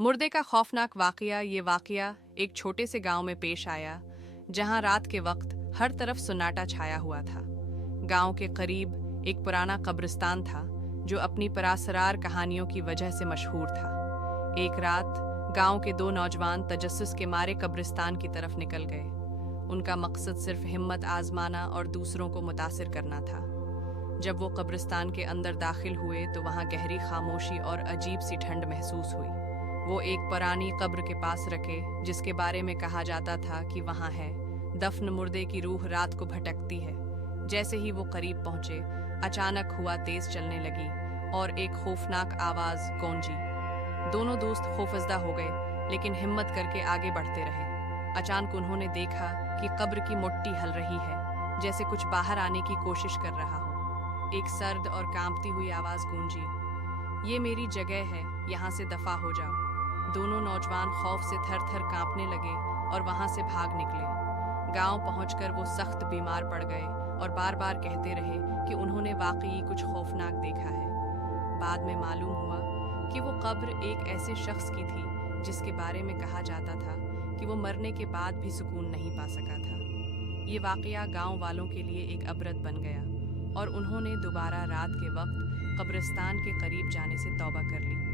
मुर्दे का खौफनाक वाकया ये वाकया एक छोटे से गांव में पेश आया जहां रात के वक्त हर तरफ सन्नाटा छाया हुआ था। गांव के करीब एक पुराना कब्रिस्तान था जो अपनी परासरार कहानियों की वजह से मशहूर था। एक रात गांव के दो नौजवान तजस्सुस के मारे कब्रिस्तान की तरफ निकल गए। उनका मकसद सिर्फ हिम्मत आजमाना और दूसरों को मुतासिर करना था। जब वो कब्रिस्तान के अंदर दाखिल हुए तो वहां गहरी खामोशी और अजीब सी ठंड महसूस हुई। वो एक पुरानी कब्र के पास रखे जिसके बारे में कहा जाता था कि वहां है दफन मुर्दे की रूह रात को भटकती है। जैसे ही वो करीब पहुंचे, अचानक हुआ तेज चलने लगी और एक खौफनाक आवाज गूंजी। दोनों दोस्त खौफजदा हो गए लेकिन हिम्मत करके आगे बढ़ते रहे। अचानक उन्होंने देखा कि कब्र की मिट्टी हिल रही है, जैसे कुछ बाहर आने की कोशिश कर रहा हो। एक सर्द और कांपती हुई आवाज गूंजी, ये मेरी जगह है, यहाँ से दफा हो जाओ। दोनों नौजवान खौफ से थर थर कांपने लगे और वहां से भाग निकले। गांव पहुंचकर वो सख्त बीमार पड़ गए और बार बार कहते रहे कि उन्होंने वाकई कुछ खौफनाक देखा है। बाद में मालूम हुआ कि वो कब्र एक ऐसे शख्स की थी जिसके बारे में कहा जाता था कि वो मरने के बाद भी सुकून नहीं पा सका था। ये वाकया गांव वालों के लिए एक अबरत बन गया और उन्होंने दोबारा रात के वक्त कब्रिस्तान के करीब जाने से तौबा कर ली।